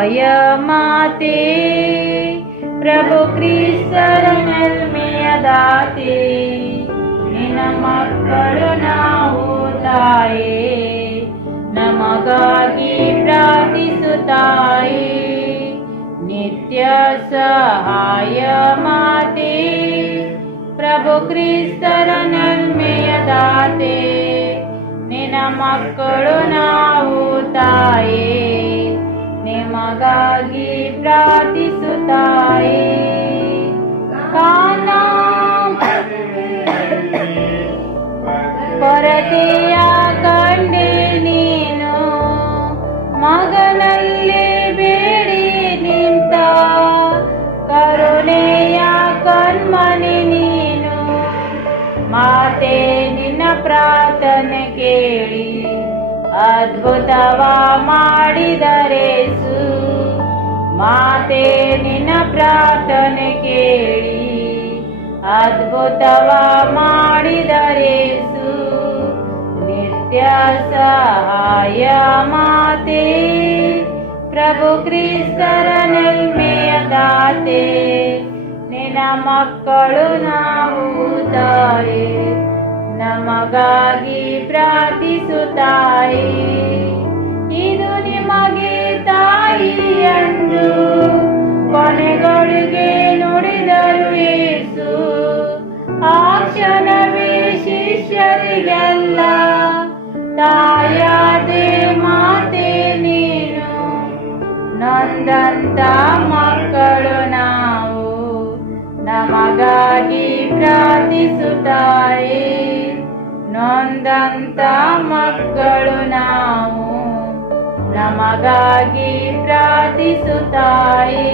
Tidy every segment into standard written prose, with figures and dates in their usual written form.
ಸಹಾಯ ಮಾತೆ, ಪ್ರಭು ಕ್ರಿಸ್ತರ ನಲ್ಮೆಯ ದಾತೆ, ನಿನ್ನ ಮಕ್ಕಳು ನಾವು ತಾಯೇ, ನಮಗಾಗಿ ಪ್ರಾರ್ಥಿಸುತ್ತಾಯೇ. ನಿತ್ಯ ಸಹಾಯ ಮಾತೆ, ಪ್ರಭು ಕ್ರಿಸ್ತರ ನಲ್ಮೆಯ ದಾತೆ, ನಿನ್ನ ಮಕ್ಕಳು ನಾವು ತಾಯೇ, ನಿಮಗಾಗಿ ಪ್ರಾರ್ಥಿಸುತ್ತಾಯೇ. ಕಾನಾ ಕೊರತೆಯ ಕಂಡೆ ನೀನು, ಮಗನಲ್ಲಿ ಬೇಡಿ ನಿಂತ ಕರುಣೆಯ ಕಣ್ಮಣಿ ನೀನು. ಮಾತೆ ನಿನ್ನ ಪ್ರಾರ್ಥನೆ ಕೇಳಿ ಅದ್ಭುತವ ಮಾಡಿದರೇಸು. ಮಾತೆ ನಿನ್ನ ಪ್ರಾರ್ಥನೆ ಕೇಳಿ ಅದ್ಭುತವ ಮಾಡಿದರೇಸು. ನಿತ್ಯ ಸಹಾಯ ಮಾತೆ, ಪ್ರಭು ಕ್ರಿಸ್ತರ ನಲ್ಮೆಯ ದಾತೆ, ನಿನ್ನ ಮಕ್ಕಳು ನಾವು ತಾಯೇ, ನಮಗಾಗಿ ಪ್ರಾರ್ಥಿಸುತ್ತಾಯೇ. ಇದು ನಿಮಗೆ ತಾಯಿ ಎಂದು ಕೊನೆಗಳಿಗೆ ನುಡಿದರು ಯೇಸು. ಆ ಕ್ಷಣವೇ ಶಿಷ್ಯರಿಗೆಲ್ಲ ತಾಯಾದೆ ಮಾತೆ ನೀನು. ನೊಂದಂತ ಮಕ್ಕಳು ನಾವು, ನಮಗಾಗಿ ಪ್ರಾರ್ಥಿಸುತ್ತಾಯೇ. ನೊಂದಂತ ಮಕ್ಕಳು ನಾವು, ನಮಗಾಗಿ ಪ್ರಾರ್ಥಿಸುತ್ತಾಯೇ.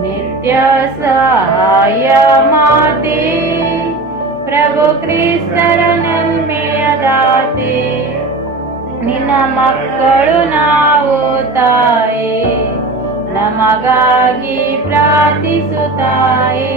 ನಿತ್ಯ ಸಹಾಯ ಮಾತೆ, ಪ್ರಭು ಕ್ರಿಸ್ತರ ನಲ್ಮೆಯ ದಾತೆ, ನಿನ್ನ ಮಕ್ಕಳು ನಾವು ತಾಯೇ, ನಮಗಾಗಿ ಪ್ರಾರ್ಥಿಸುತ್ತಾಯೇ.